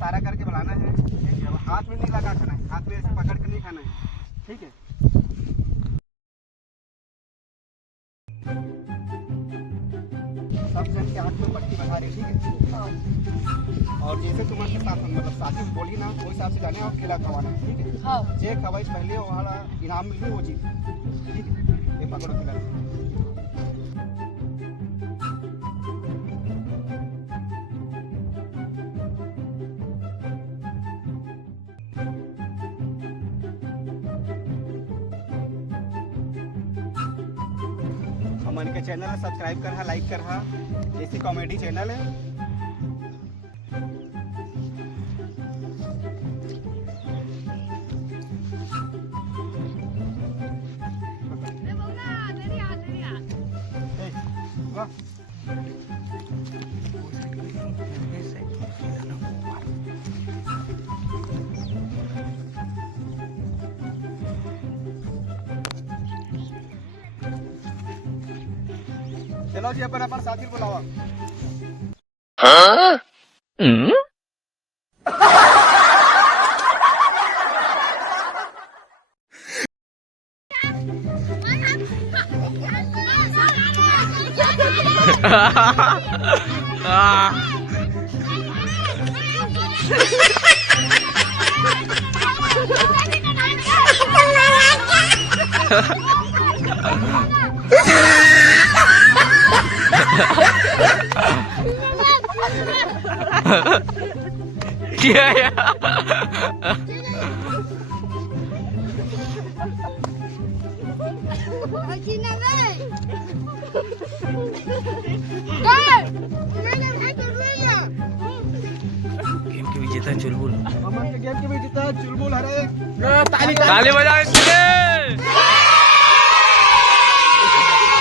इशारा करके बुलाना है, हाथ में नहीं लगा खाना है, हाथ में ऐसे पकड़ के नहीं खाना है, ठीक है। सब जन के आँख में पट्टी बता रही, ठीक है। और जैसे तुम्हारे साथ मतलब साथी बोली ना, वो हिसाब से जाने और केला खवाना है, ठीक है। जे खवाई पहले वो वाला इनाम मिली वो जीत, ठीक है। ये पकड़ो केला। हमारे के चैनल सब्सक्राइब कर, लाइक कर, जैसी कॉमेडी चैनल है। चलो जी, अपन अपन साथी बुलावा। हाँ? क्या या? गेम के विजेता चुलबुल। गेम के विजेता चुलबुल, अरे ताली बजाओ इसके लिए।